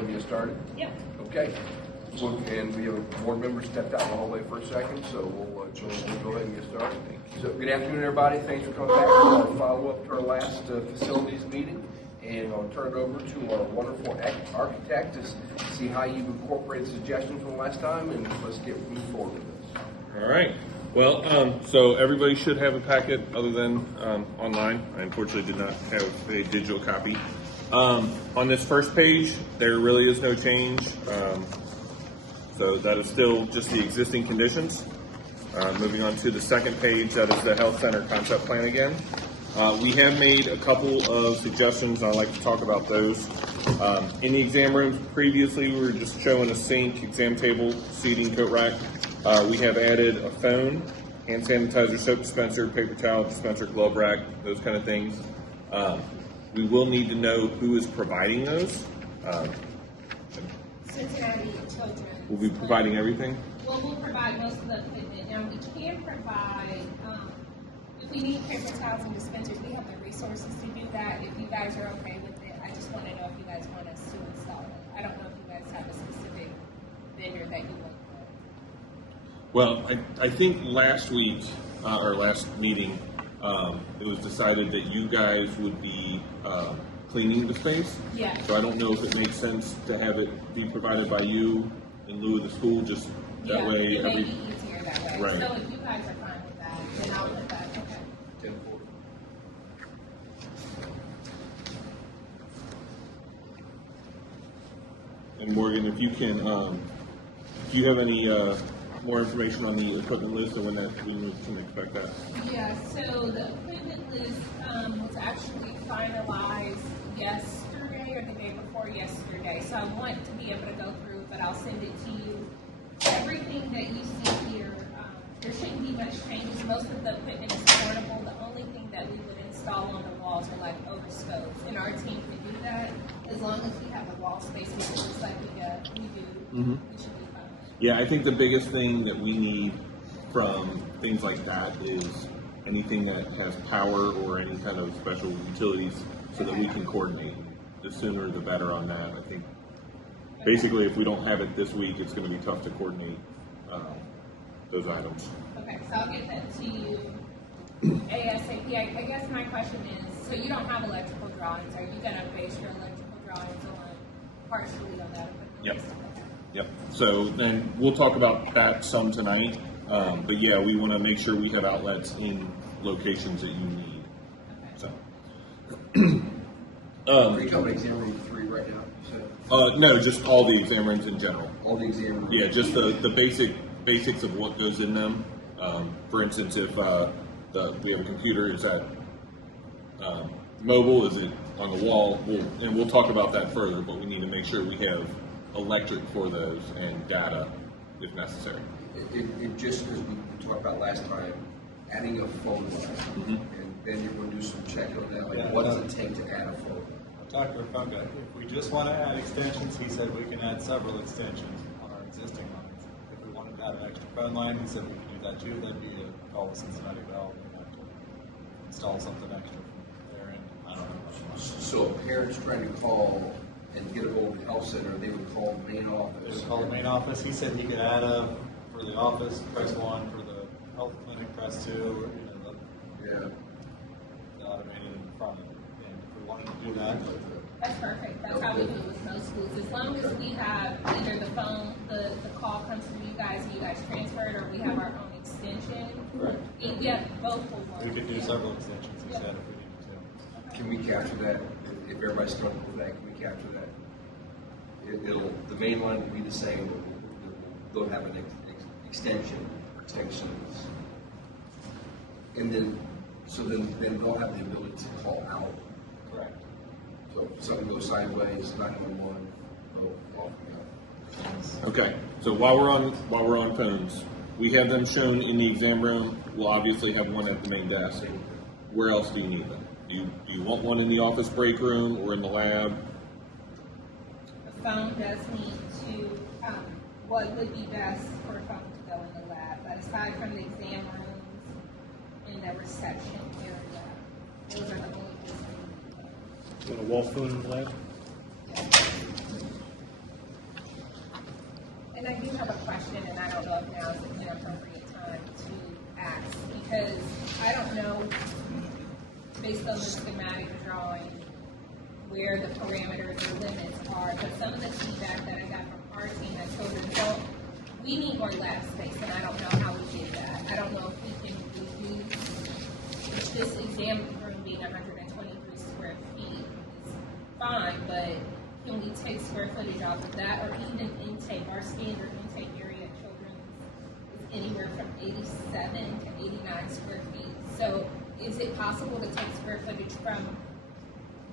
ahead and get started? Yep. Okay. So, and we have a board member stepped out in the hallway for a second, so we'll go ahead and get started. So, good afternoon, everybody. Thanks for coming back to our follow-up to our last facilities meeting. And I'll turn it over to our wonderful architect to see how you've incorporated suggestions from last time, and let's move forward with this. All right. Well, so everybody should have a packet other than online. I unfortunately did not have a digital copy. On this first page, there really is no change. So that is still just the existing conditions. Moving on to the second page, that is the health center concept plan again. We have made a couple of suggestions, and I'd like to talk about those. In the exam rooms, previously we were just showing a sink, exam table, seating, coat rack. We have added a phone, hand sanitizer, soap dispenser, paper towel dispenser, glove rack, those kind of things. We will need to know who is providing those. Cincinnati Children. We'll be providing everything? Well, we'll provide most of the equipment. Now, we can provide, if we need paper towels and dispensers, we have the resources to do that. If you guys are okay with it, I just want to know if you guys want us to install it. I don't know if you guys have a specific vendor that you work with. Well, I think last week, or last meeting, it was decided that you guys would be cleaning the space. Yeah. So I don't know if it makes sense to have it be provided by you in lieu of the school, just that way. It may be easier that way. Right. So if you guys are fine with that, then I'll put that. Okay. And Morgan, if you can, do you have any more information on the equipment list and when we can expect that? Yeah, so the equipment list was actually finalized yesterday or the day before yesterday. So I want to be able to go through, but I'll send it to you. Everything that you see here, there shouldn't be much changes. Most of the equipment is portable. The only thing that we would install on the walls are like overscopes, and our team can do that as long as we have the wall space, which looks like we do. Mm-hmm. We should be fine. Yeah, I think the biggest thing that we need from things like that is anything that has power or any kind of special utilities so that we can coordinate. The sooner the better on that. I think basically if we don't have it this week, it's going to be tough to coordinate those items. Okay, so I'll get that to you ASAP. I guess my question is, so you don't have electrical drawings. Are you going to base your electrical drawings on partially on that equipment? Yep. Okay. Yep. So then we'll talk about that some tonight. But yeah, we want to make sure we have outlets in locations that you need. Okay. So. Are you talking exam room 3 right now? You said? No, just all the exam rooms in general. All the exam rooms? Yeah, just the basics of what goes in them. For instance, if we have a computer, is that mobile? Is it on the wall? We'll talk about that further, but we need to make sure we have electric for those and data if necessary. It just, as we talked about last time, adding a phone line, and then you're going to do some checking on that. Like, what does it take to add a phone line? I talked to our phone guy. If we just want to add extensions, he said we can add several extensions on our existing lines. If we wanted to add an extra phone line, he said we could do that too. That'd be a call to Cincinnati Bell. We'd have to install something extra from their end. I don't know. So a parent's trying to call and get a hold of the health center, they would call the main office. Just call the main office. He said he could add for the office, press 1, for the health clinic, press 2, or, the automated in the front. And if we wanted to do that, That's perfect. That's how we do it with most schools. As long as we have either the phone, the call comes from you guys and you guys transfer it, or we have our own extension. Right. Yeah, both will work. we could do Yeah. several extensions, he said, if we needed to. Can we capture that? If everybody's comfortable with that, can we capture that? The main line will be the same, but they'll have an extension, protections. And then they'll have the ability to call out. Correct. So if something goes sideways, 911, off we go. Okay. So while we're on phones, we have them shown in the exam room. We'll obviously have one at the main desk. Where else do you need them? Do you want one in the office break room or in the lab? The phone does need to, what would be best for a phone to go in the lab, but aside from the exam rooms and the reception area, those are the only things. Want a wall phone in the lab? a question, and I don't know if now is an appropriate time to ask, because I don't know, based on the schematic drawing, where the parameters or limits are, but some of the feedback that I got from our team has told us, well, we need more lab space, and I don't know how we get that. I don't know if we can reduce this exam room being 123 square feet is fine, but can we take square footage off of that, or even intake? Our standard intake area at children's is anywhere from 87 to 89 square feet. So is it possible to take square footage from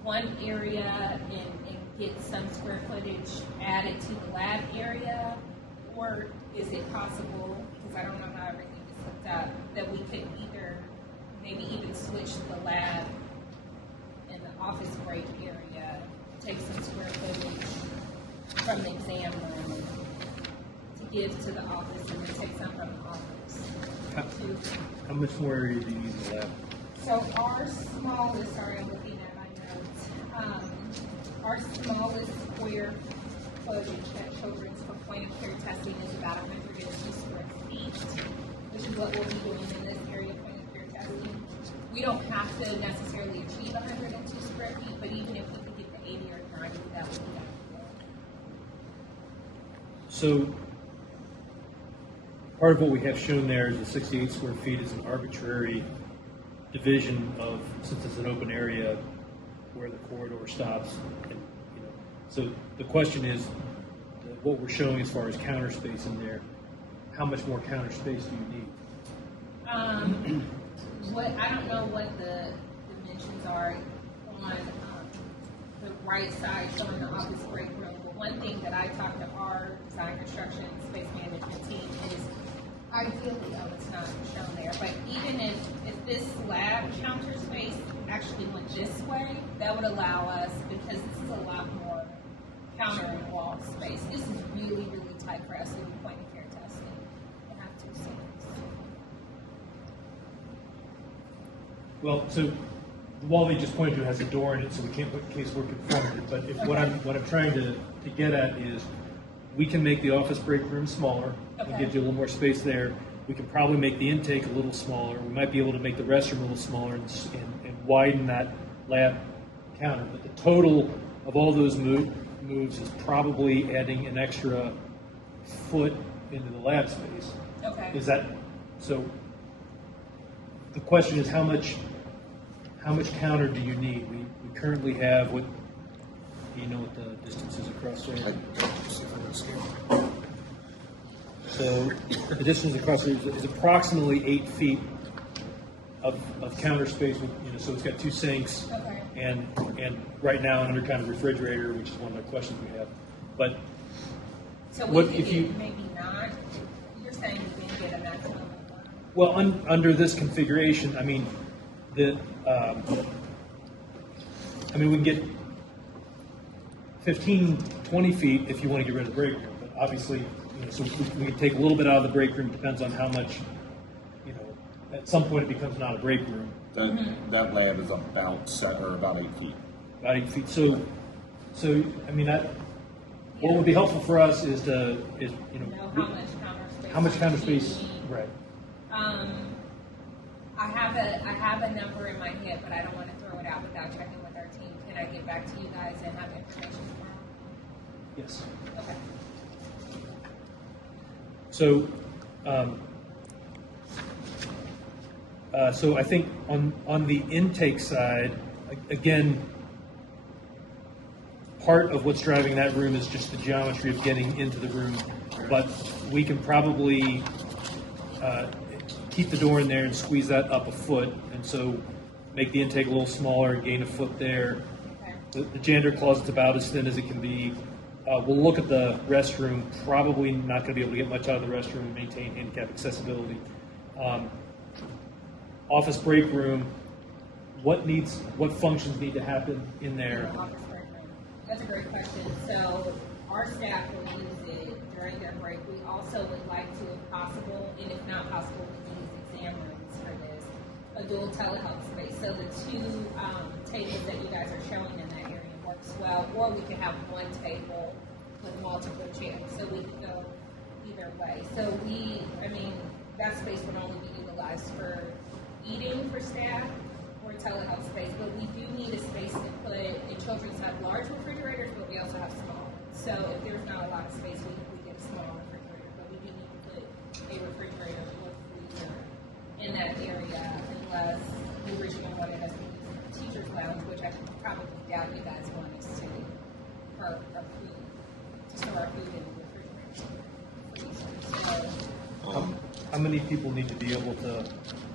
one area and get some square footage added to the lab area? Or is it possible, because I don't know how everything is hooked up, that we could either maybe even switch the lab and the office break area, take some square footage from the exam room to give to the office, and then take some from the office? How much more area do you need in the lab? So our smallest, sorry, I'm looking at my notes. Our smallest square footage at children's for point of care testing is about 102 square feet, which is what we'll be doing in this area of point of care testing. We don't have to necessarily achieve 102 square feet, but even if we could get to 80 or 90, that would be helpful. So part of what we have shown there is the 68 square feet is an arbitrary division of, since it's an open area, where the corridor stops. And, so the question is, what we're showing as far as counter space in there, how much more counter space do you need? I don't know what the dimensions are on the right side showing the office break room. But one thing that I talked to our design construction space management team is ideally, it's not shown there, but even if this lab counter space actually went this way, that would allow us, because this is a lot more counter and wall space. This is really, really tight for us to do point of care testing. We have two sinks. Well, so the wall they just pointed to has a door in it, so we can't put casework in front of it. But if what I'm trying to get at is, we can make the office break room smaller and give you a little more space there. We can probably make the intake a little smaller. We might be able to make the restroom a little smaller and widen that lab counter. But the total of all those moves is probably adding an extra foot into the lab space. Okay. Is that so? The question is, how much counter do you need? We currently have what, do you know what the distance is across there? So the distance across there is approximately 8 feet of counter space. With, so it's got two sinks, Okay. and right now an undercounted refrigerator, which is one of the questions we have. But So what we if could you? get maybe not. You're saying we can get a maximum of one. Well, under this configuration, I mean, we can get 15, 20 feet if you want to get rid of the break room. But obviously, so we can take a little bit out of the break room. Depends on how much. At some point, it becomes not a break room. That lab is about 8 feet. About 8 feet. So I mean, what would be helpful for us is Know how much counter space. How much counter space? do you need? Right. I have a number in my head, but I don't want to throw it out without checking with our team. Can I get back to you guys and have information tomorrow? Yes. Okay. So I think on the intake side, again, part of what's driving that room is just the geometry of getting into the room, but we can probably keep the door in there and squeeze that up a foot, and so make the intake a little smaller and gain a foot there. Okay. The janitor closet's about as thin as it can be. We'll look at the restroom. Probably not going to be able to get much out of the restroom and maintain handicap accessibility. Office break room. What functions need to happen in there? Office break room. That's a great question. So our staff will use it during their break. We also would like to, if possible, and if not possible, we can use exam rooms for this, a dual telehealth space. So the two tables that you guys are showing in that area works well, or we could have one table with multiple chairs. So we could go either way. So that space would only be utilized for eating for staff or telehealth space, but we do need a space to put, and children's have large refrigerators, but we also have small. So if there's not a lot of space, we get a small refrigerator, but we do need to put a refrigerator or freezer in that area unless the original wanted us to use the teacher's lounge, which I probably doubt you guys want us to, for our food, to store our food in the refrigerator. So, How many people need to be able to?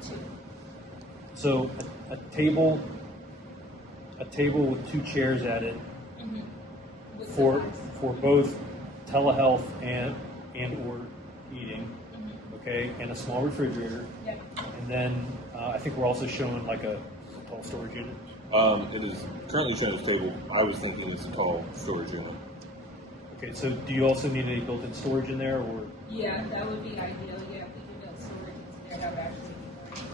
2. So a table with 2 chairs at it With for supplies. for both telehealth and or eating, okay, and a small refrigerator, Yep. and then I think we're also showing like a tall storage unit. It is currently shown as table. I was thinking it's a tall storage unit. Okay, so do you also need any built-in storage in there, or? Yeah, that would be ideal. Yeah, if we could build storage into there, that would actually be great.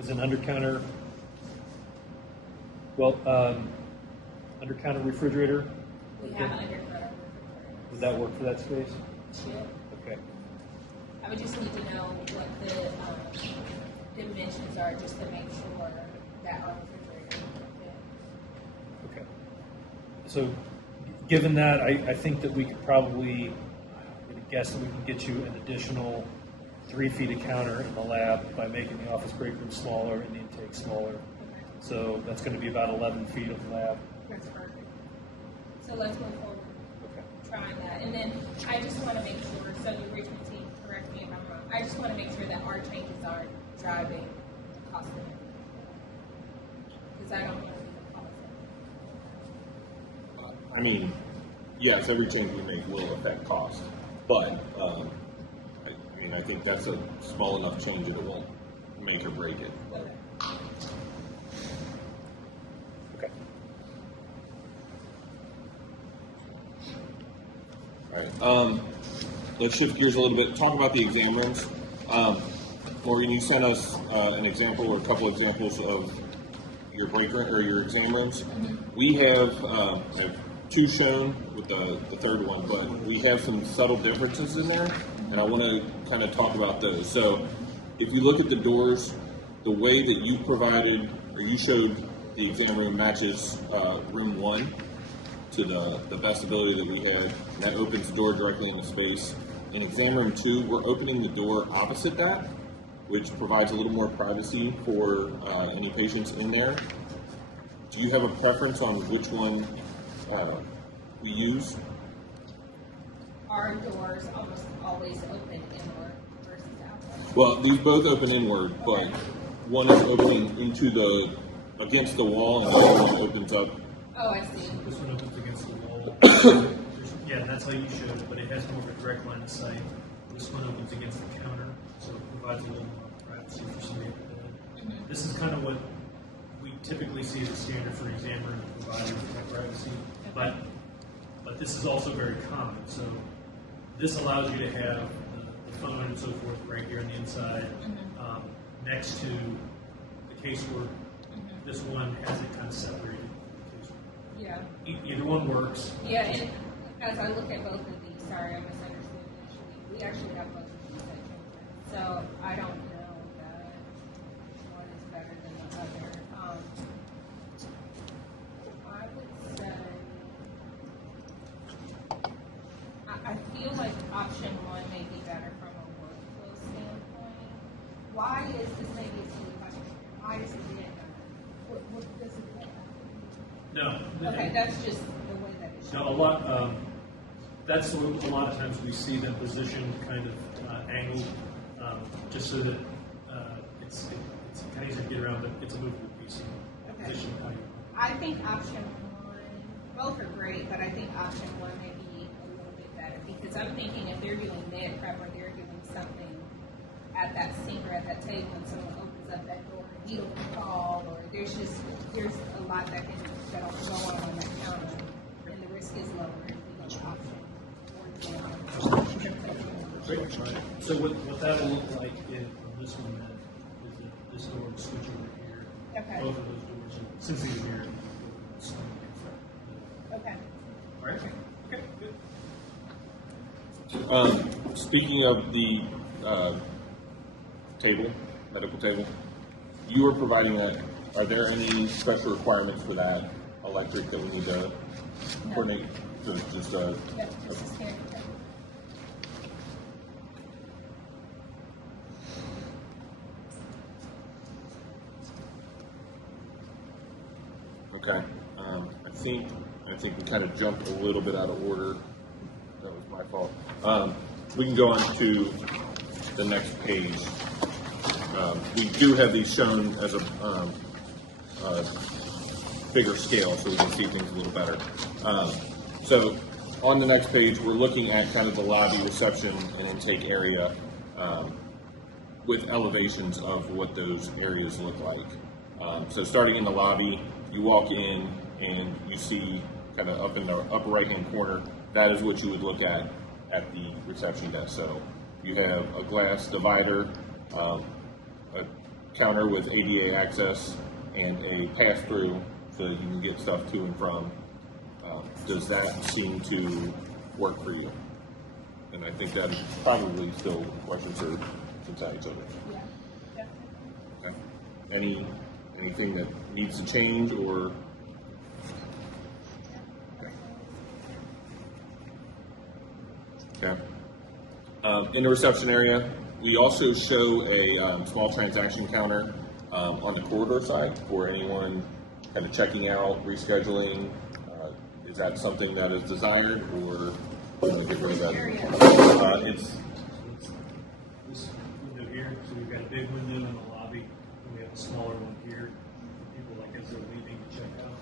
Is an under-counter, under-counter refrigerator, We have under refrigerator. would that work for that space? Yeah. Okay. I would just need to know what the dimensions are, just to make sure that our refrigerator will fit. Okay. So, given that, I think that we could probably guess that we can get you an additional 3 feet of counter in the lab by making the office break room smaller and the intake smaller. So that's going to be about 11 feet of lab. That's perfect. So let's move forward. Okay. Trying that. And then I just want to make sure, so the Richmond team, correct me if I'm wrong, I just want to make sure that our changes are driving the cost of it. Because I don't want to be the cost of I mean, yes, every change we make will affect cost, but I think that's a small enough change that it won't make or break it. it. Okay. Okay. All right. Let's shift gears a little bit. Talk about the exam rooms. Morgan, you sent us an example or a couple examples of your break room or your exam rooms. We have 2 shown with the third one, but we have some subtle differences in there, and I want to kind of talk about those. So, if you look at the doors, the way that you provided or you showed the exam room matches room 1 to the best ability that we had, and that opens the door directly into space. In exam room 2, we're opening the door opposite that, which provides a little more privacy for any patients in there. Do you have a preference on which one we use? Our doors almost always open inward versus outward. Well, these both open inward, but one is opening against the wall, and the other one opens up. Oh, I see. This one opens against the wall. Yeah, that's how you showed it, but it has more of a direct line of sight. This one opens against the counter, so it provides a little more privacy for somebody. This is kind of what we typically see as a standard for exam room providing that privacy, but this is also very common. So this allows you to have the phone and so forth right here on the inside, next to the casework. This one has it kind of separated. Yeah. Either one works. Yeah, and as I look at both of these, sorry, I misunderstood initially. We actually have both of these at Children. So I don't know that one is better than the other. I would say, I feel like option 1 may be better from a workflow standpoint. Why is this maybe a silly question? Why is it being done? What does it mean? No. Okay, that's just the way that it's No, a lot. That's what a lot of times we see them positioned kind of angled, just so that it's kind of easy to get around, but it's a movable piece. Okay. Position how you want. I think option 1, both are great, but I think option 1 may be a little bit better because I'm thinking if they're doing med prep or they're doing something at that sink or at that table and someone opens up that door, a needle will fall, or there's a lot that'll go on that counter, and the risk is lower if we go to option 1. So what that will look like from this one then is that this door and switch over here. Okay. Both of those doors, and since these are here, it's Okay. all right. Okay, good. Speaking of the medical table, you are providing that. Are there any special requirements for that electric that we need to coordinate? Just Just a standard. okay. I think we kind of jumped a little bit out of order. That was my fault. We can go on to the next page. We do have these shown as a bigger scale, so we can see things a little better. So on the next page, we're looking at kind of the lobby, reception, and intake area with elevations of what those areas look like. So starting in the lobby, you walk in and you see kind of up in the upper right-hand corner, that is what you would look at the reception desk. So you have a glass divider, a counter with ADA access, and a pass-through so that you can get stuff to and from. Does that seem to work for you? And I think that's probably still questions for inside each other. Yeah. Definitely. Okay. Anything that needs to change or? Okay. In the reception area, we also show a small transaction counter on the corridor side for anyone kind of checking out, rescheduling. Is that something that is desired, or get rid of that? It's This window here, so we've got a big window in the lobby, and we have a smaller one here for people like as they're leaving to check out.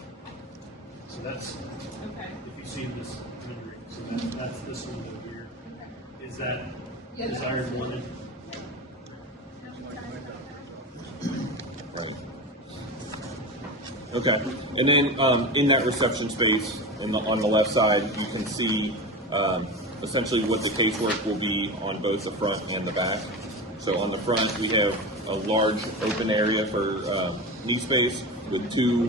So that's, Okay. if you see this rendering, so that's this window here. Okay. Is that Yeah, that desired was- one? right. Okay, and then in that reception space, on the left side, you can see essentially what the casework will be on both the front and the back. So on the front, we have a large open area for knee space with two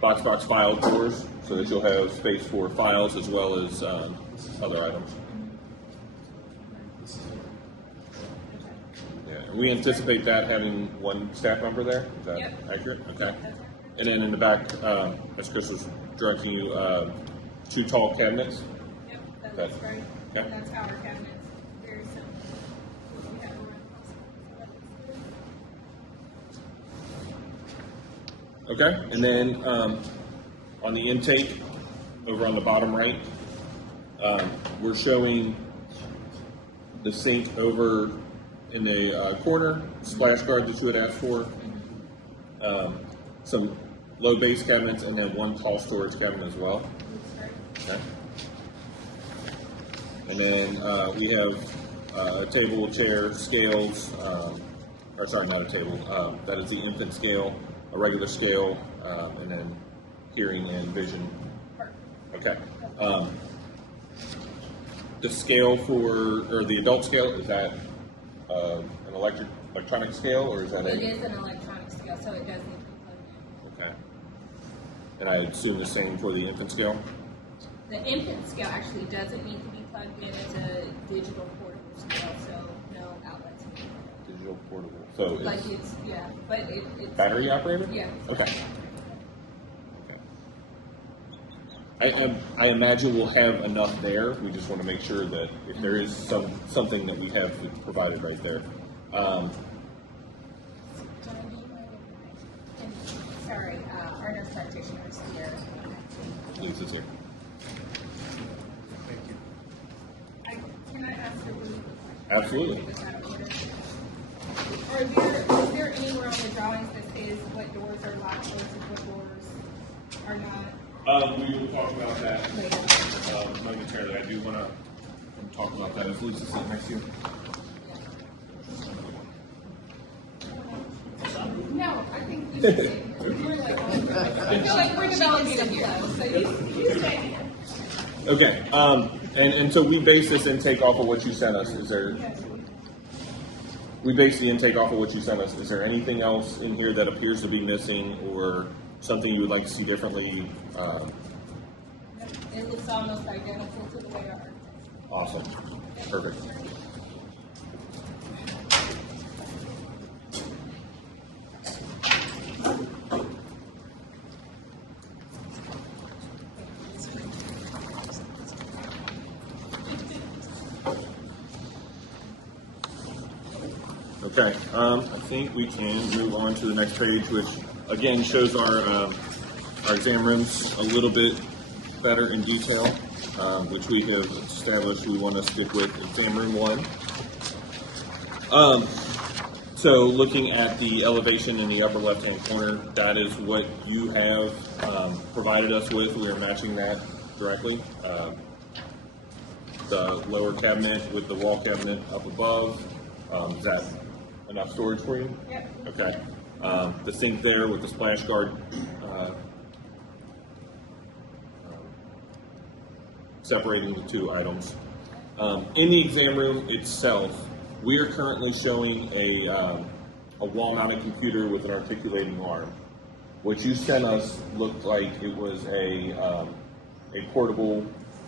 box file drawers, so that you'll have space for files as well as other items. Yeah, and we anticipate that having one staff member there. Is that Yep. accurate? Okay. That's right. And then in the back, as Chris was directing you, two tall cabinets. Yep, that Okay. looks great. Yeah. And that's our cabinets, very simple. We have one. Okay, and then on the intake, over on the bottom right, we're showing the sink over in the corner, splash guard that you had asked for, some low base cabinets, and then one tall storage cabinet as well. Looks great. Okay. And then we have a table, chair, scales, or sorry, not a table, that is the infant scale, a regular scale, and then hearing and vision. Okay. The scale or the adult scale, is that an electronic scale, or is that It is an electronic scale, so it does need to be plugged in. Okay. And I assume the same for the infant scale? The infant scale actually doesn't need to be plugged in. It's a digital portable scale, so no outlets. Digital portable. So Like it's it's, yeah, but it's. battery operated? Yeah. Okay. I imagine we'll have enough there. We just want to make sure that if there is something that we have provided right there. Sorry, our nurse practitioner is here. Lisa's here. Thank you. Can I ask a really quick question? Absolutely. Is that order? Is there anywhere on the drawings that says what doors are locked versus what doors are not? We will talk about that momentarily. I do want to talk about that. If Lisa's sitting next to you. No, I think you should. We're like, I feel like we're developing a flow, so you stay here. Okay. And so we base this intake off of what you sent us. Is there? we base the intake off of what you sent us. Is there anything else in here that appears to be missing or something you would like to see differently? It looks almost identical to the way our. Awesome. Perfect. Okay, I think we can move on to the next page, which again shows our exam rooms a little bit better in detail, which we have established we want to stick with exam room 1. So looking at the elevation in the upper left-hand corner, that is what you have provided us with. We are matching that directly. The lower cabinet with the wall cabinet up above, is that enough storage for you? Yep. Okay. The sink there with the splash guard separating the 2 items. In the exam room itself, we are currently showing a wall-mounted computer with an articulating arm. What you sent us looked like it was a portable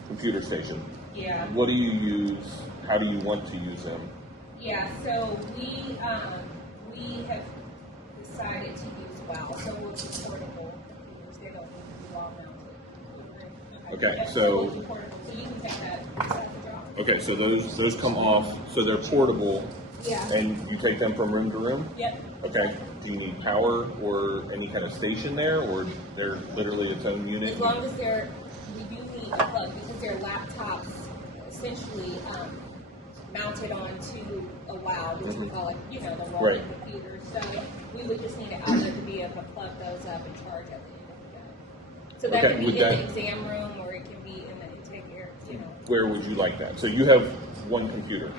computer station. Yeah. What do you use? How do you want to use them? Yeah, so we have decided to use WOW, so we'll be portable computers. They don't need to be wall mounted. Okay, Yep, so- we'll be portable. So you can take that. Okay, so those come off, so they're portable, Yeah. and you take them from room to room? Yep. Okay, do you need power or any kind of station there, or they're literally its own unit? As long as we do need a plug because they're laptops essentially mounted onto a WOW, which we call it, the wall Right. computer. So we would just need an outlet to be able to plug those up and charge at the end of the day. So that Okay, can be would in that- the exam room or it can be in the intake area, Where would you like that? So you have one computer,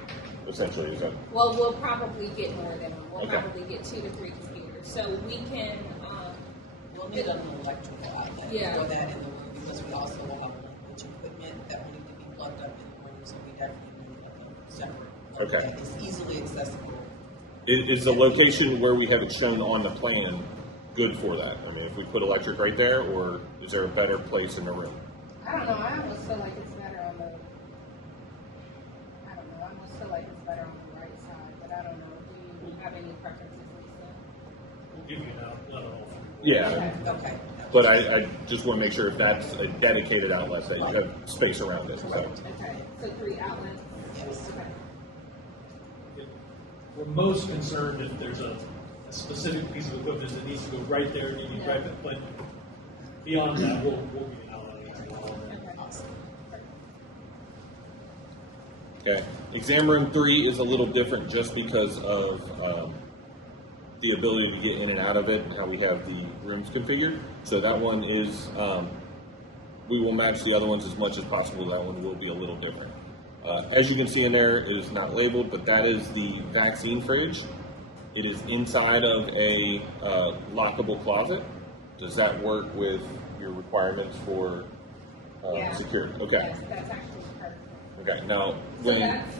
essentially, is that? Well, we'll probably get more than one. We'll Okay. probably get 2 to 3 computers. So we can, We'll need an electrical outlet Yeah. for that in the room because we also will have language equipment that will need to be plugged up in the room, so we definitely need a separate. one Okay. That is easily accessible. Is the location where we have it shown on the plan good for that? I mean, if we put electric right there, or is there a better place in the room? I don't know, I almost feel like it's better on the, I don't know, I almost feel like it's better on the right side, but I don't know. Do you have any preferences, Lisa? We'll give you an outlet all three. Yeah, Okay. but I just want to make sure if that's a dedicated outlet, that you have space around it, so. Okay, so 3 outlets? Yes. Okay. We're most concerned if there's a specific piece of equipment that needs to go right there, and you need right there, but beyond that, we'll give you an outlet. Okay, exam room 3 is a little different just because of the ability to get in and out of it and how we have the rooms configured. So that one is, we will match the other ones as much as possible. That one will be a little different. As you can see in there, it is not labeled, but that is the vaccine fridge. It is inside of a lockable closet. Does that work with your requirements for Yeah. security? Okay. Yes, that's actually perfect. Okay. Now, So when that's,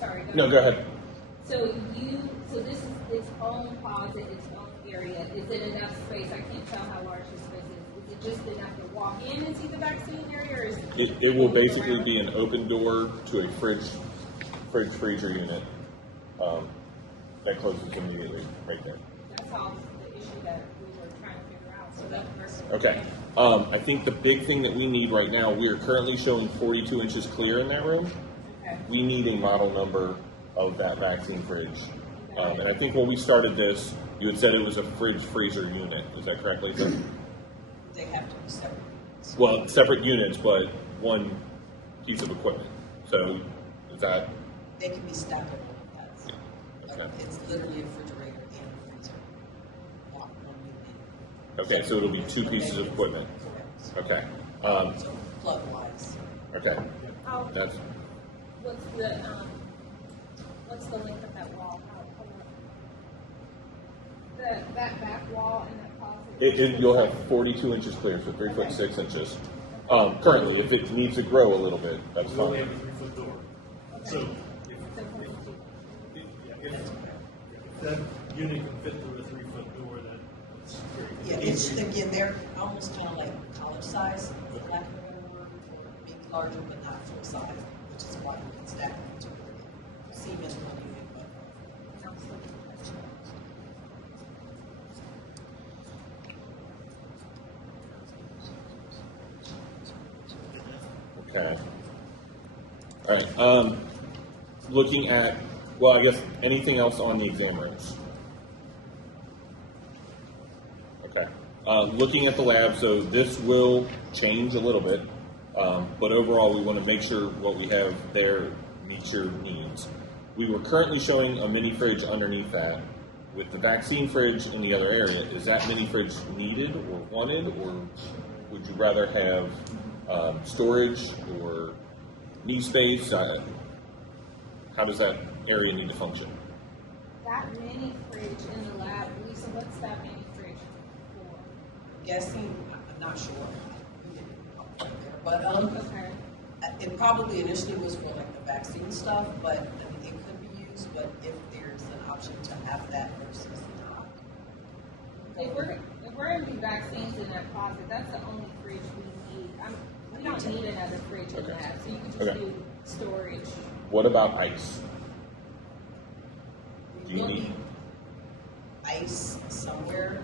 sorry. no, go ahead. So this is its own closet, its own area. Is it enough space? I can't tell how large this space is. Is it just enough to walk in and see the vaccine area, or is It will basically be an open door to a fridge freezer unit that closes immediately right there. That solves the issue that we were trying to figure out. So that's perfect. Okay. I think the big thing that we need right now, we are currently showing 42 inches clear in that room. Okay. We need a model number of that vaccine fridge. And I think when we started this, you had said it was a fridge freezer unit. Is that correct, Lisa? They have to be separate. Well, separate units, but one piece of equipment. So is that They can be stackable. That's, Okay. It's literally a refrigerator and a freezer. Not one unit. okay? So it'll be 2 pieces of equipment. Correct. Okay. So plug wise. Okay. How, That's what's the length of that wall? That back wall in that closet? you'll have 42 inches clear, so 3 foot 6 inches. Currently, if it needs to grow a little bit, that's We only fine. have a 3-foot door. So So 42. if that unit can fit through a 3-foot door that's very Yeah, it's, again, they're almost kind of like college size, for lack of a better word, or maybe larger, but not full size, which is why you can stack them to see them in one unit. Okay. All right. Looking at, well, I guess anything else on the exam rooms? Okay. Looking at the lab, so this will change a little bit, but overall we want to make sure what we have there meets your needs. We were currently showing a mini fridge underneath that. With the vaccine fridge in the other area, is that mini fridge needed or wanted, or would you rather have storage or knee space? How does that area need to function? That mini fridge in the lab, Lisa, what's that mini fridge for? Guessing, I'm not sure. But Okay. it probably initially was for like the vaccine stuff, but I mean, it could be used, but if there's an option to have that versus not. If we're gonna do vaccines in that closet, that's the only fridge we need. We don't need another fridge in that, so you can just do storage. What about ice? Do We you will need? need ice somewhere,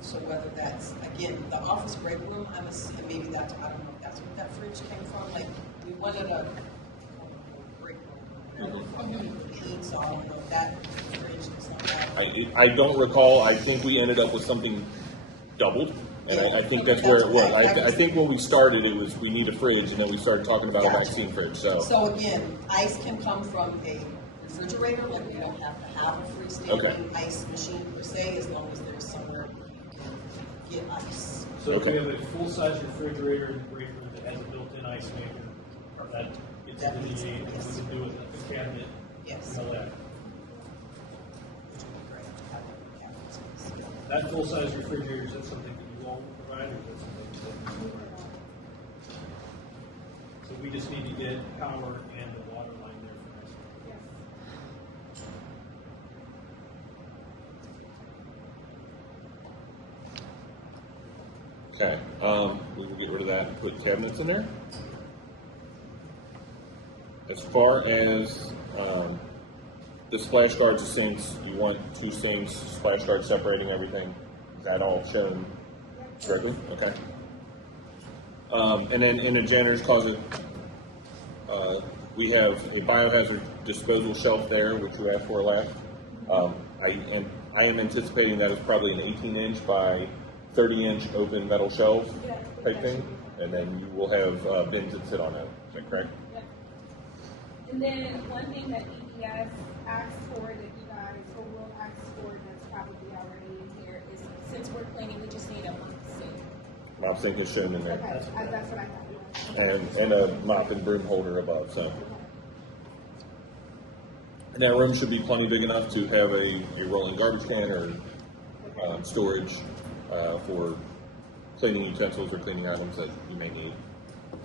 so whether that's, again, the office break room, I'm assuming, maybe that's, I don't know if that's what that fridge came from, like, we wanted a break room, whatever, so I don't know if that fridge is something that. I don't recall. I think we ended up with something doubled. And I think that's where it was. I think when we started, it was we need a fridge, and then we started talking about a vaccine fridge. So again, ice can come from a refrigerator, like we don't have to have a freestanding ice machine per se, as long as there's somewhere you can get ice. So if we have a full-size refrigerator in the break room that has a built-in ice maker, that gets into the V8, and we can do with a cabinet Yes. in the lab. Which would be great. Having cabinets. That full-size refrigerator, is that something that you all provide, or is that something that you provide? So we just need to get power and the water line there for next week. Okay. We will get rid of that and put cabinets in there. As far as the splash guards and sinks, you want 2 sinks, splash guards separating everything. Is that all shown correctly? Okay. And then in the janitor's closet, we have a biohazard disposal shelf there, which you asked for last. I am anticipating that is probably an 18-inch by 30-inch open metal shelf type thing, and then you will have bins that sit on that. Is that correct? Yep. And then one thing that EPS asked for that you guys, or will ask for, that's probably already in here, is since we're cleaning, we just need a mop sink. Mop sink is shown in there. Okay, that's what I thought. And a mop and broom holder above. So, and that room should be plenty big enough to have a rolling garbage can or storage for cleaning utensils or cleaning items that you may need.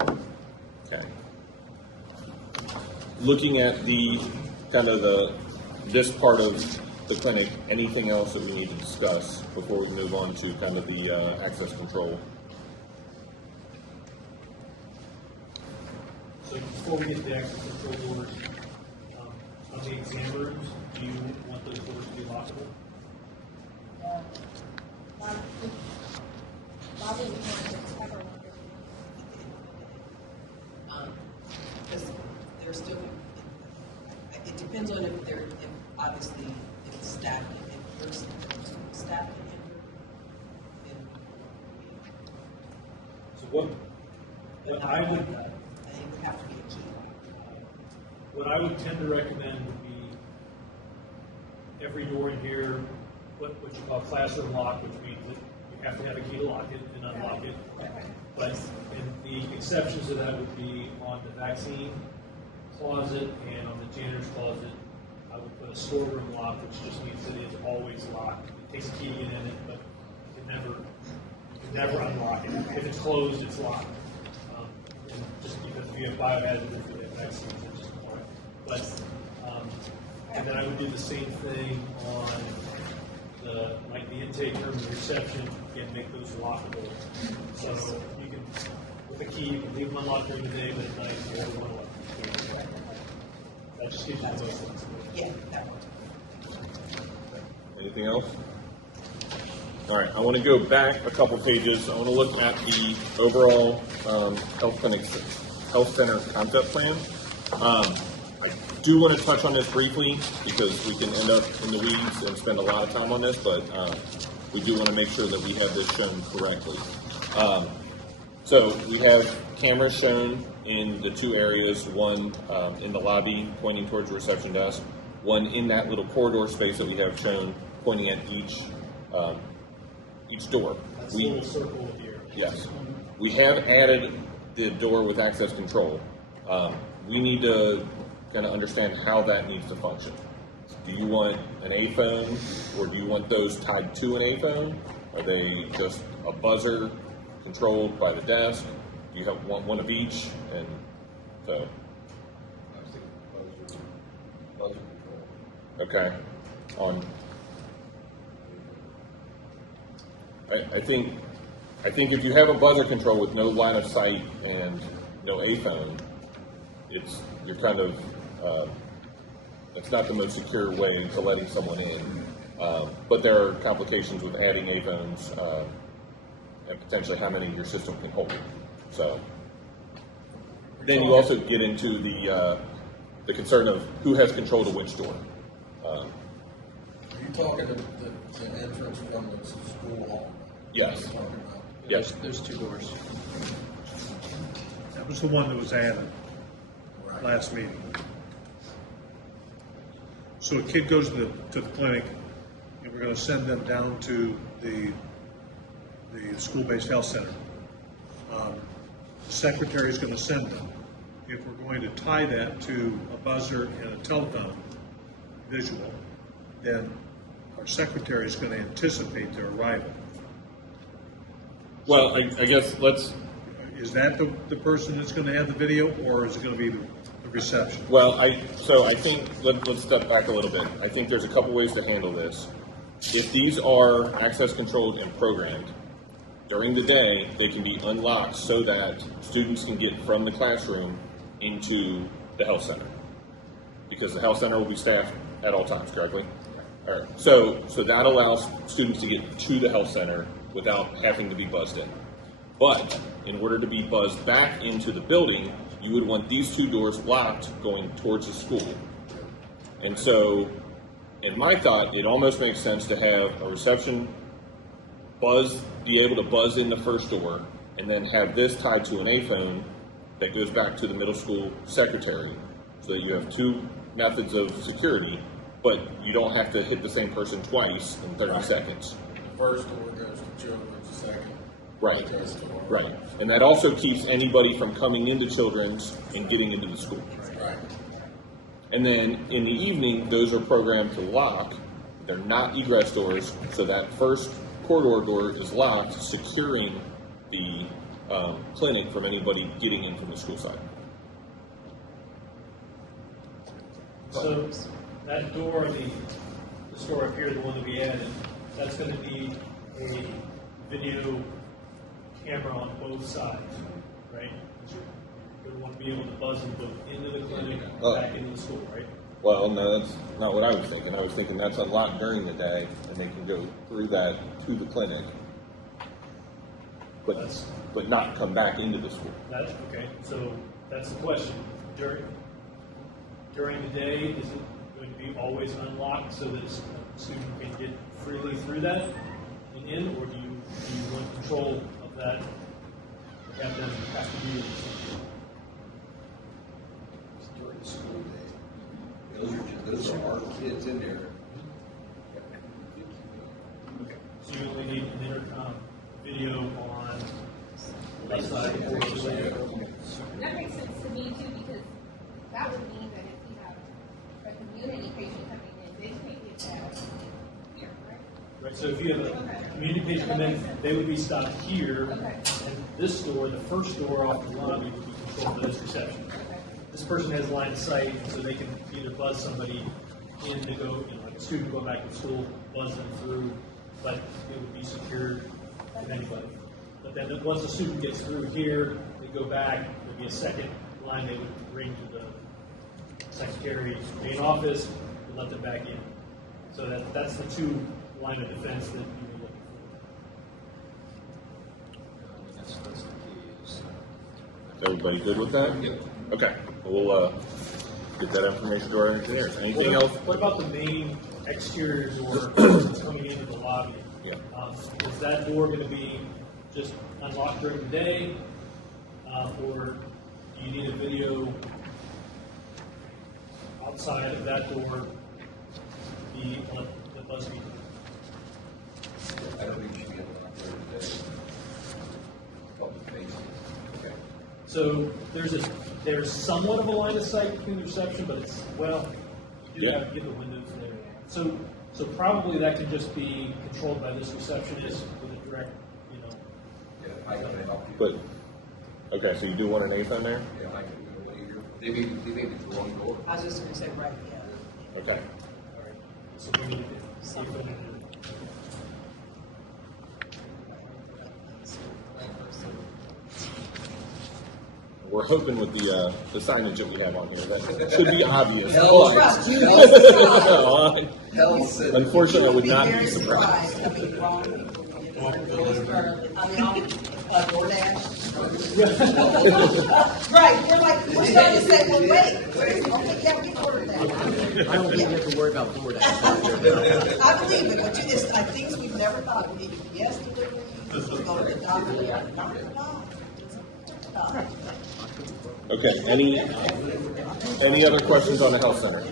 Okay. Looking at the kind of this part of the clinic, anything else that we need to discuss before we move on to kind of the access control? So before we get to the access control doors, on the exam rooms, do you want those doors to be lockable? Why would we want to cover one? Because they're still, it depends on if they're, if obviously, if staff, if there's staff can enter, then So what I would, it would have to be a key. what I would tend to recommend would be every door in here, what you call classroom lock, which means that you have to have a key to lock it and unlock it. But the exceptions to that would be on the vaccine closet and on the janitor's closet. I would put a storeroom lock, which just means that it is always locked. It takes a key to get in it, but you can never unlock it. If it's closed, it's locked. And just because we have biohazard, if we have vaccines, it's just more. But And then I would do the same thing on the intake room, the reception, again, make those lockable. So you can, with a key, you can leave them unlocked during the day, but at night, you have one locked. That just gives you the most flexibility. Yeah, that one. Anything else? All right, I want to go back a couple pages. I want to look at the overall health center concept plan. I do want to touch on this briefly because we can end up in the weeds and spend a lot of time on this, but we do want to make sure that we have this shown correctly. So we have cameras shown in the two areas, one in the lobby pointing towards the reception desk, one in that little corridor space that we have shown pointing at each door. That's the little circle here. Yes. We have added the door with access control. We need to kind of understand how that needs to function. Do you want an A phone, or do you want those tied to an A phone? Are they just a buzzer controlled by the desk? Do you want one of each? And so, I was thinking buzzer control. okay. I think if you have a buzzer control with no line of sight and no A phone, you're kind of it's not the most secure way to letting someone in. But there are complications with adding A phones and potentially how many your system can hold. So then you also get into the concern of who has control to which door. Are you talking the entrance from the school hall? Yes. Yes. There's two doors. That was the one that was added last meeting. So a kid goes to the clinic, and we're going to send them down to the school-based health center. The secretary is going to send them. If we're going to tie that to a buzzer and a telephone visual, then our secretary is going to anticipate their arrival. Well, I guess let's. Is that the person that's going to have the video, or is it going to be the reception? Well, I think let's step back a little bit. I think there's a couple ways to handle this. If these are access controlled and programmed, during the day they can be unlocked so that students can get from the classroom into the health center, because the health center will be staffed at all times, correctly? All right. So that allows students to get to the health center without having to be buzzed in. But in order to be buzzed back into the building, you would want these two doors locked going towards the school. And so, in my thought, it almost makes sense to have a reception be able to buzz in the first door, and then have this tied to an A phone that goes back to the middle school secretary, so that you have two methods of security, but you don't have to hit the same person twice in 30 seconds. The first door goes to children's, the second. Right, goes to our- right. And that also keeps anybody from coming into children's and getting into the school. Right. And then in the evening, those are programmed to lock. They're not egress doors, so that first corridor door is locked, securing the clinic from anybody getting in from the school side. So that door, the door up here, the one that we added, that's going to need a video camera on both sides, right? You're going to want to be able to buzz them both into the clinic and back into the school, right? Well, no, that's not what I was thinking. I was thinking that's unlocked during the day, and they can go through that to the clinic, but not come back into the school. Okay, so that's the question. During the day, is it going to be always unlocked so that a student can get freely through that and in, or do you want control of that? Have them have to be During the school day. Those are our kids in there. So you only need an intercom video on the left side or the way. That makes sense to me too, because that would mean that if you have a community patient coming in, they can't get that here, right? Right, so if you have a community patient come in, they would be stopped here, and this door, the first door off the lobby, would be controlled by this reception. This person has line of sight, so they can either buzz somebody in to go, like a student going back to school, buzz them through, but it would be secured to anybody. But then once the student gets through here, they go back, there'd be a second line they would bring to the secretary's main office and let them back in. So that's the two line of defense that you were looking That's the key. Everybody good with that? Yep. Okay, we'll get that information to our engineers. Anything else? What about the main exterior door that's coming into the lobby? Yeah. Is that door going to be just unlocked during the day, or do you need a video outside of that door? The BuzzFeed. I don't think you should be able to operate today. Public facing. Okay. So there's somewhat of a line of sight between the reception, but it's, well, you do have to get the windows there. So probably that can just be controlled by this receptionist with a direct, Yeah, I can help you. But, okay, so you do want an eighth on there? Yeah, I can go later. They may be the wrong door. I was just gonna say, right, yeah. Okay. So we need to see if we can do We're hoping with the signage that we have on here, that should be obvious. Trust you. Unfortunately, I would not be Very surprised. I mean, wrong people, DoorDash. Right, we're like, we're starting to say, well, wait, okay, yeah, we ordered that. I don't think you have to worry about DoorDash. I believe it, but it's like things we've never thought, we need yes delivery, we go to the doctor, not the doctor. Okay, any other questions on the health center?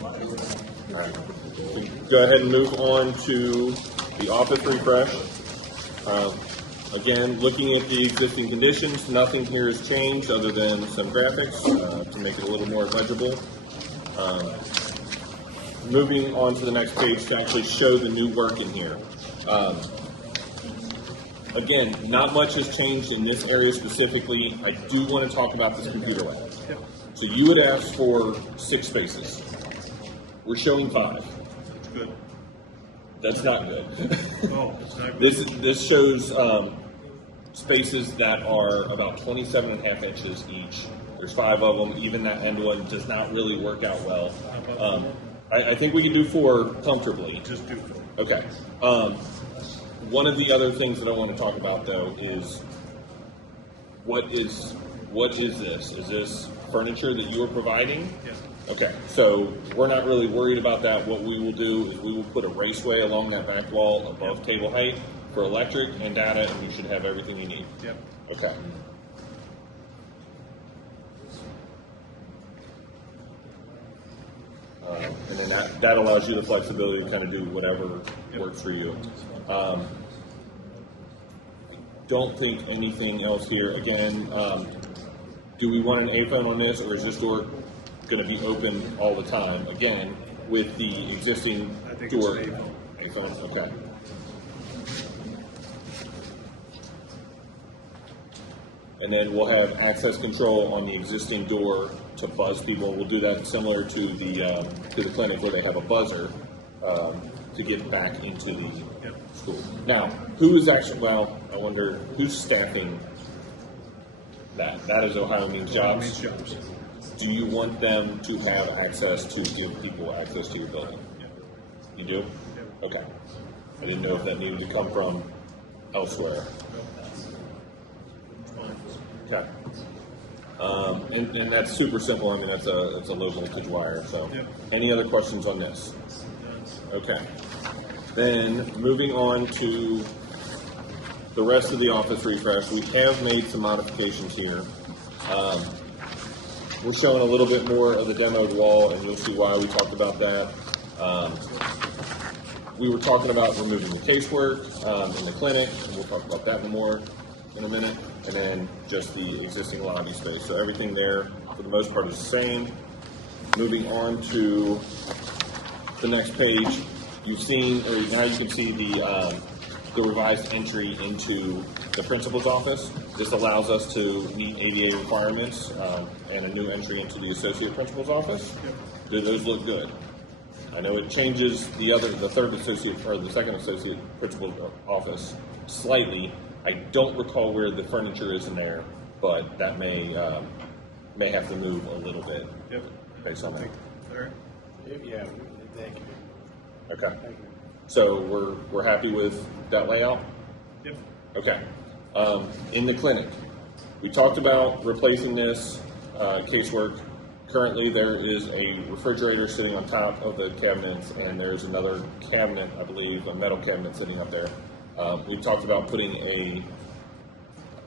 All right. Go ahead and move on to the office refresh. Again, looking at the existing conditions, nothing here has changed other than some graphics to make it a little more legible. Moving on to the next page to actually show the new work in here. Again, not much has changed in this area specifically. I do want to talk about this computer lab. So you had asked for 6 spaces. We're showing 5. That's good. That's not good. Oh, it's not good. This shows spaces that are about 27.5 inches each. There's 5 of them. Even that end one does not really work out well. I think we can do 4 comfortably. Just do it. Okay. One of the other things that I want to talk about, though, is what is this? Is this furniture that you are providing? Yes. Okay, so we're not really worried about that. What we will do is we will put a raceway along that back wall above table height for electric and data, and you should have everything you need. Yep. Okay. And then that allows you the flexibility to kind of do whatever works for you. Don't think anything else here. Again, do we want an AFM on this, or is this door going to be open all the time? Again, with the existing door. AFM, okay. And then we'll have access control on the existing door to buzz people. We'll do that similar to the clinic where they have a buzzer to get back into the school. Now, who is actually? Well, I wonder who's staffing that. That is OhioMeansJobs. Do you want them to have access to give people access to your building? You do? Okay. I didn't know if that needed to come from elsewhere. Okay. And that's super simple. I mean, it's a low voltage wire. So, any other questions on this? Okay. Then moving on to the rest of the office refresh, we have made some modifications here. We're showing a little bit more of the demoed wall, and you'll see why we talked about that. We were talking about removing the casework in the clinic, and we'll talk about that more in a minute, and then just the existing lobby space. So everything there, for the most part, is the same. Moving on to the next page, you've seen, or now you can see the revised entry into the principal's office. This allows us to meet ADA requirements and a new entry into the associate principal's office. Do those look good? I know it changes the third associate or the second associate principal's office slightly. I don't recall where the furniture is in there, but that may have to move a little bit. Yep. Based on that. Yeah, thank you. Okay. So we're happy with that layout? Yep. Okay. In the clinic, we talked about replacing this casework. Currently, there is a refrigerator sitting on top of the cabinets, and there's another cabinet, I believe, a metal cabinet sitting up there. We talked about putting a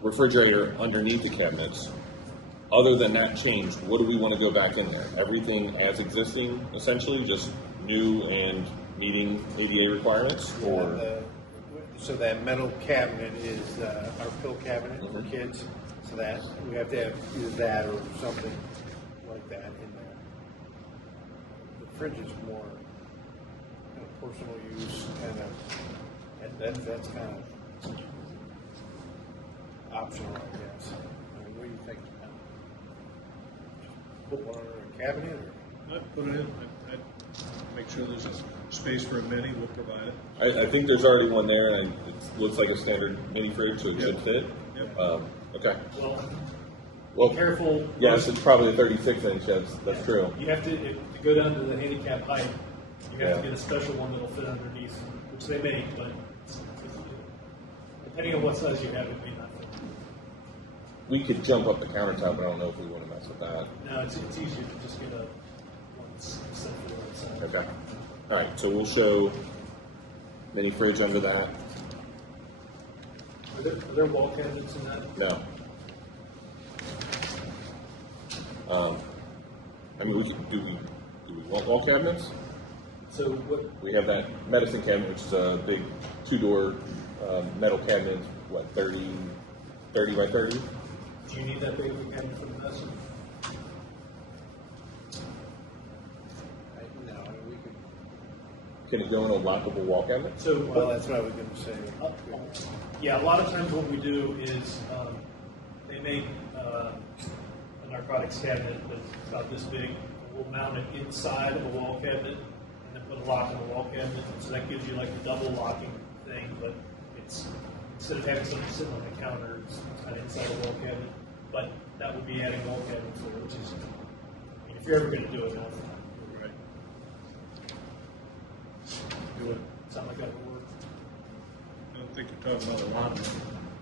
refrigerator underneath the cabinets. Other than that change, what do we want to go back in there? Everything as existing, essentially, just new and meeting ADA requirements, or? So that metal cabinet is our pill cabinet for kids, so that we have to have either that or something like that in there. The fridge is more personal use, kind of, that's kind of optional, I guess. I mean, what do you think? Put one under a cabinet, or? Put it in. I'd make sure there's a space for a mini. We'll provide it. I think there's already one there, and it looks like a standard mini fridge, so it should fit. Yep. Okay. Well, be careful. Yes, it's probably a 36-inch. That's true. You have to go down to the handicap height. You have to get a special one that'll fit underneath, which they make, but depending on what size you have, it may not fit. We could jump up the countertop, but I don't know if we want to mess with that. No, it's easier to just get one that's set for the right size. Okay. All right, so we'll show mini fridge under that. Are there wall cabinets in that? No. I mean, do we want wall cabinets? So what? We have that medicine cabinet, which is a big two-door metal cabinet, what, 30 by 30? Do you need that big of a cabinet for the medicine? No, we could. Can it go in a lockable wall cabinet? So Well, that's what I was going to say. yeah, a lot of times what we do is they make a narcotics cabinet that's about this big. We'll mount it inside of a wall cabinet and then put a lock on the wall cabinet. So that gives you like a double locking thing, but it's instead of having something sitting on the counter, it's kind of inside a wall cabinet. But that would be adding wall cabinets there, which is, I mean, if you're ever going to do it, that's right. Do it. Sound like that would work? I don't think you're talking about a lot.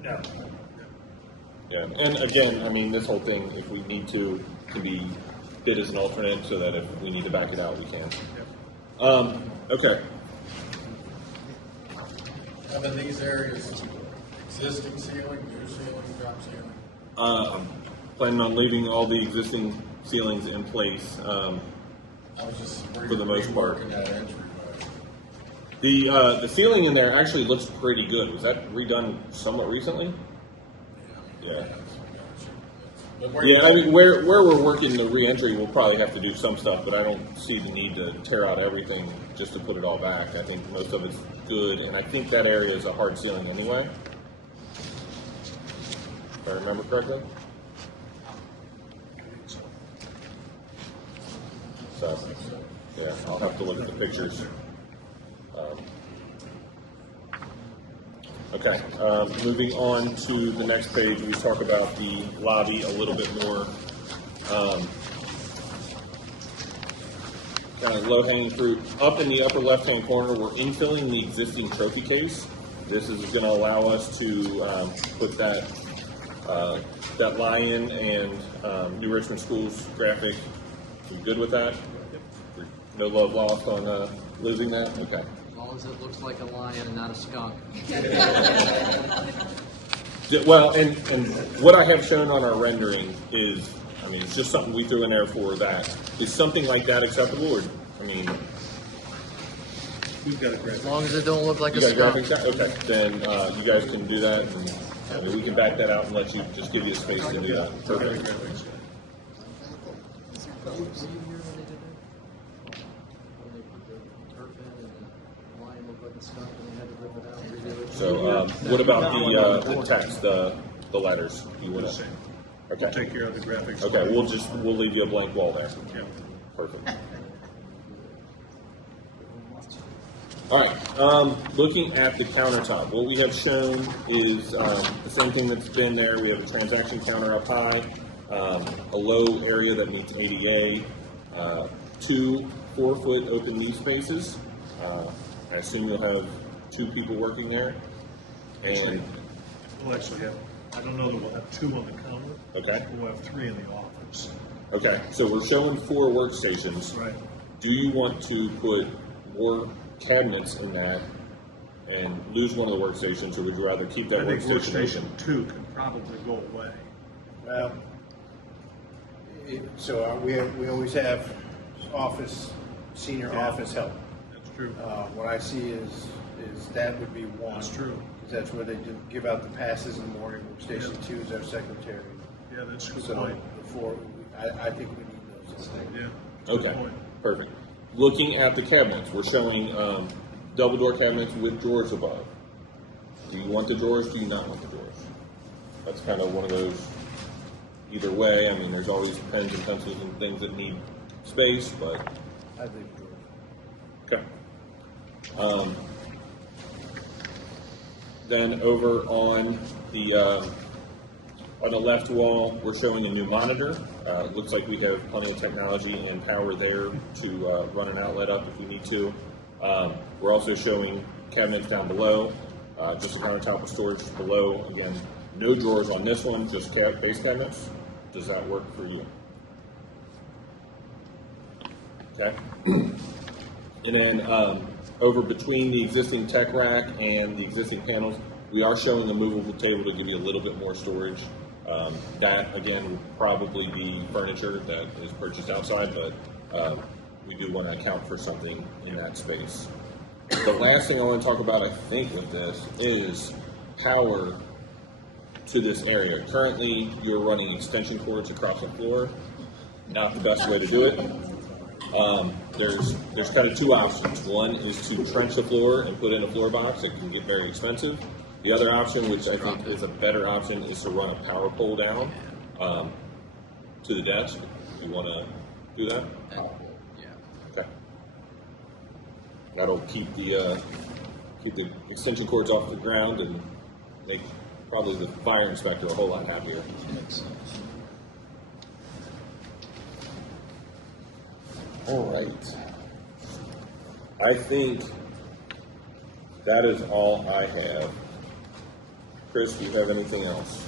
No. Yeah, and again, I mean, this whole thing, if we need to, can be bid as an alternate so that if we need to back it out, we can. Okay. And in these areas, existing ceiling, new ceiling, drop ceiling? I'm planning on leaving all the existing ceilings in place I was just for the most part. reworking that entryway. The ceiling in there actually looks pretty good. Was that redone somewhat recently? Yeah. But where Yeah, I mean, where we're working the re-entry, we'll probably have to do some stuff, but I don't see the need to tear out everything just to put it all back. I think most of it's good, and I think that area is a hard ceiling anyway. If I remember correctly. So, yeah, I'll have to look at the pictures. Okay, moving on to the next page, we talk about the lobby a little bit more. Kind of low-hanging fruit. Up in the upper left-hand corner, we're infilling the existing trophy case. This is going to allow us to put that lion and New Richmond Schools graphic. You good with that? No love lost on losing that? Okay. As long as it looks like a lion and not a skunk. Well, and what I have shown on our rendering is, I mean, it's just something we threw in there for that. Is something like that acceptable, or, I mean... We've got a graphic. As long as it don't look like You a guys skunk. graphics? Okay, then you guys can do that, and we can back that out and let you, just give you the space to do that. Perfect. What year when they did that? When they put the turf in and the lion looked like a skunk and they had to rip it out and redo it. So, what about the text, the letters? You want to? Okay. Take care of the graphics. Okay, we'll leave you a blank wall there. Yeah. Perfect. All right, looking at the countertop, what we have shown is the same thing that's been there. We have a transaction counter up high, a low area that meets ADA, 2 4-foot open leaf spaces. I assume you'll have 2 people working there. And We'll actually have, I don't know that we'll have 2 on the counter. okay, We'll have 3 in the office. okay, so we're showing 4 workstations. Right. Do you want to put more cabinets in that and lose one of the workstations, or would you rather keep that I think workstation? workstation 2 can probably go away. Well, so we always have senior office help. That's true. What I see is that would be one. That's true. 'Cause that's where they do give out the passes in the morning. Station 2 is our secretary. Yeah, that's a good So point. before, I think we need those. Yeah. Good Okay, point. perfect. Looking at the cabinets, we're showing double door cabinets with drawers above. Do you want the drawers? Do you not want the drawers? That's kind of one of those either way. I mean, there's always pens and pencils and things that need space, but I think. okay. Then over on the left wall, we're showing a new monitor. It looks like we have plenty of technology and power there to run an outlet up if we need to. We're also showing cabinets down below, just a countertop with storage below. Again, no drawers on this one, just base cabinets. Does that work for you? Okay. And then over between the existing tech rack and the existing panels, we are showing a movable table to give you a little bit more storage. That, again, will probably be furniture that is purchased outside, but we do want to account for something in that space. The last thing I want to talk about, I think, with this is power to this area. Currently, you're running extension cords across the floor. Not the best way to do it. There's kind of 2 options. One is to trench the floor and put in a floor box. It can get very expensive. The other option, which I think is a better option, is to run a power pole down to the desk. You want to do that? Yeah. Okay. That'll keep the extension cords off the ground and make probably the fire inspector a whole lot happier. Makes sense. All right. I think that is all I have. Chris, do you have anything else?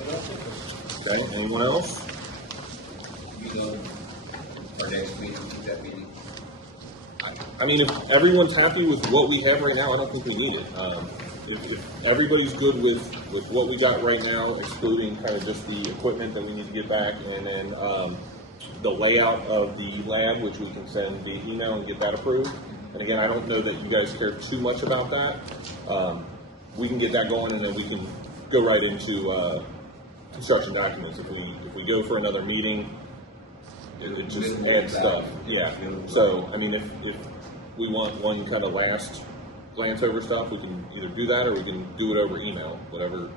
Okay, anyone else? You know, our next meeting, that meeting. I mean, if everyone's happy with what we have right now, I don't think we need it. If everybody's good with what we got right now, excluding kind of just the equipment that we need to get back, and then the layout of the lab, which we can send via email and get that approved. And again, I don't know that you guys care too much about that. We can get that going, and then we can go right into construction documents. If we go for another meeting, it just adds stuff. Yeah. So, I mean, if we want one kind of last glance over stuff, we can either do that or we can do it over email, whatever.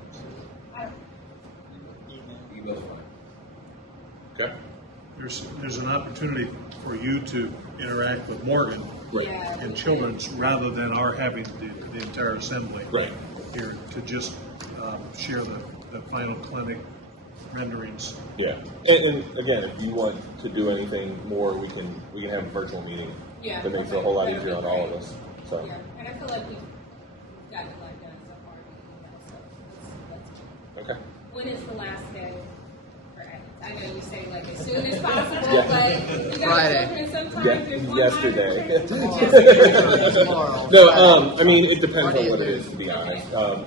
Email's fine. Okay. There's an opportunity for you to interact with Morgan Right. and Children's rather than our having the entire assembly Right. here to just share the final clinic renderings. Yeah. And again, if you want to do anything more, we can have a virtual meeting. Yeah. That makes it a whole lot easier on all of us. So. Yeah, and I feel like we've gotten a lot done so far. So Okay. when is the last day for Athens? I know you say like as soon as possible, Yeah. but you Friday. guys open sometimes. Yeah, there's one yesterday. Tomorrow. No, I mean, it depends on what it is, to be honest.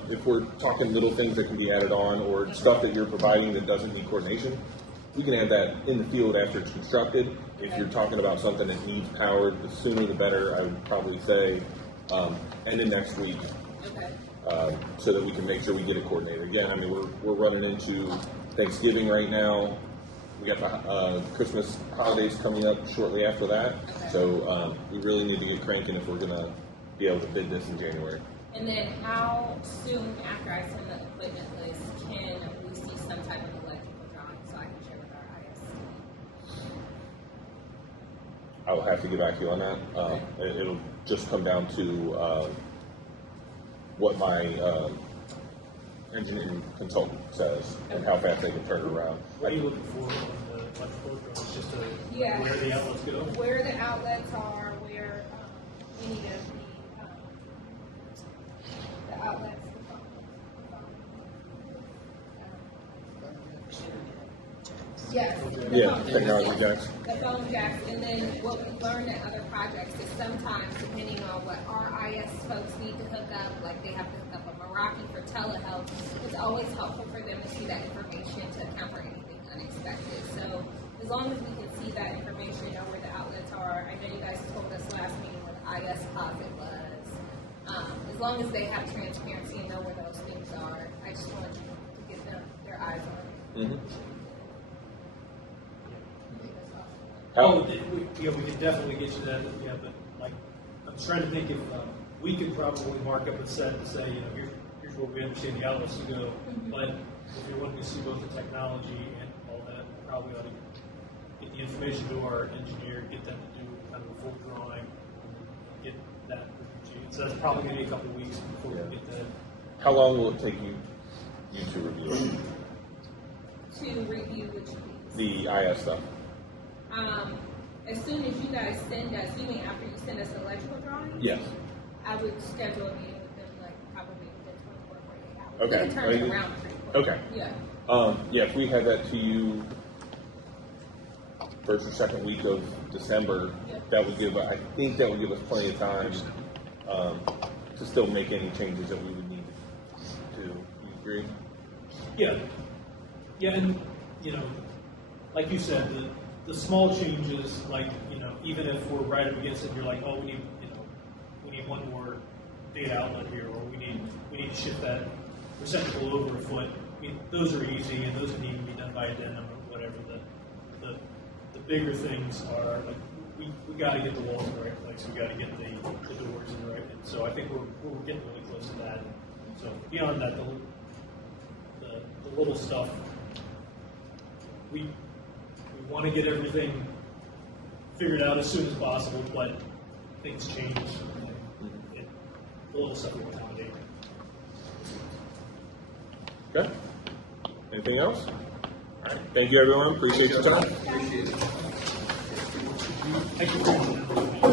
If we're talking little things that can be added on or stuff that you're providing that doesn't need coordination, we can add that in the field after it's constructed. If you're talking about something that needs power, the sooner the better, I would probably say, and then next week, Okay. so that we can make sure we get it coordinated. Again, I mean, we're running into Thanksgiving right now. We got the Christmas holidays coming up shortly after that. Okay. So we really need to get cranking if we're going to be able to bid this in January. And then how soon after I send the equipment list can we see some type of electrical drawing so I can share with our ISC? I'll have to get back to you on that. It'll just come down to what my engineering consultant says and how fast they can turn it around. What are you looking for on the electrical drawing? It's just Yeah. where the outlets go? Where the outlets are, where any of the outlets, yes. Yeah, technology jacks. The phone jacks, and then what we've learned at other projects is sometimes, depending on what our IS folks need to hook up, like they have to hook up a Meraki for telehealth, it's always helpful for them to see that information to account for anything unexpected. So as long as we can see that information, know where the outlets are, I know you guys told us last meeting where the IS closet was. As long as they have transparency and know where those things are, I just want to get their eyes on it. Mm-hmm. We can definitely get you that, yeah, but like, I'm trying to think if, we could probably mark up a set to say, here's where we understand the outlets to go, but if you're wanting to see both the technology and all that, we probably ought to get the information to our engineer, get them to do kind of a full drawing, and get that to you. So that's probably going to be a couple of weeks before we get that. How long will it take you to review it? To review which piece? The IS stuff. As soon as you guys send us, you mean after you send us the electrical drawings? Yes. I would schedule a meeting with them like probably within 24, 48 hours. Okay. We can turn it around pretty quick. Okay. Yeah. Yeah, if we had that to you first or second week of December, that would give, I think that would give us plenty of time to still make any changes that we would need to. You agree? Yeah. Yeah, and, like you said, the small changes, like, even if we're right up against it, you're like, oh, we need one more data outlet here, or we need to shift that receptacle over a foot. I mean, those are easy, and those need to be done by addendum or whatever. The bigger things are, like, we got to get the walls in the right place. We got to get the doors in the right. And so I think we're getting really close to that. And so beyond that, the little stuff, we want to get everything figured out as soon as possible, but things change. The little stuff will accommodate. Okay. Anything else? All right. Thank you, everyone. Appreciate your time. Appreciate it. Thank you.